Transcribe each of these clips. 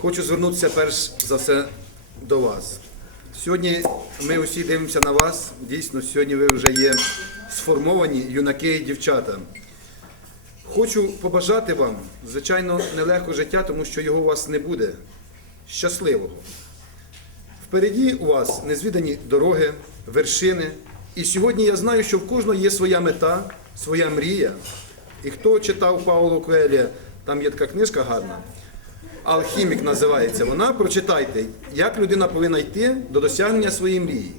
Хочу звернутися перш за все до вас. Сьогодні ми усі дивимося на вас. Дійсно, сьогодні ви вже є сформовані юнаки і дівчата. Хочу побажати вам, звичайно, нелегко життя, тому що його у вас не буде. Щасливого. Впереді у вас незвідані дороги, вершини. І сьогодні я знаю, що в кожного є своя мета, своя мрія. І хто читав Пауло Коелія, там є така книжка гарна. Алхімік називається вона. Прочитайте, як людина повинна йти до досягнення своєї мрії.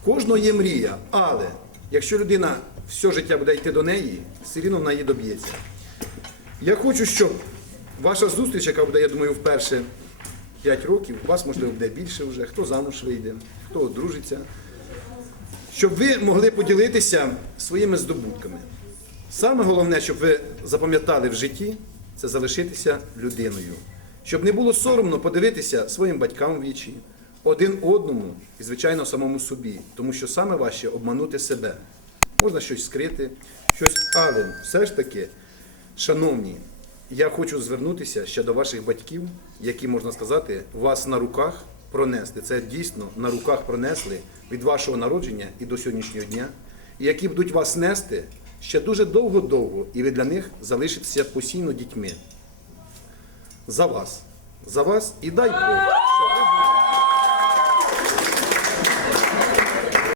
В кожного є мрія, але якщо людина все життя буде йти до неї, все рівно вона її доб'ється. Я хочу, щоб ваша зустріч, яка буде, я думаю, вперше 5 років, у вас, можливо, буде більше вже, хто замуж вийде, хто одружиться, щоб ви могли поділитися своїми здобутками. Саме головне, щоб ви запам'ятали в житті, це залишитися людиною. Щоб не було соромно подивитися своїм батькам вічі, один одному і, звичайно, самому собі. Тому що саме важче обманути себе. Можна щось скрити, щось, але все ж таки, шановні, я хочу звернутися ще до ваших батьків, які, можна сказати, вас на руках пронесли. Це дійсно на руках пронесли від вашого народження і до сьогоднішнього дня, і які будуть вас нести ще дуже довго-довго, і ви для них залишитеся постійно дітьми. За вас. За вас і дай Бог.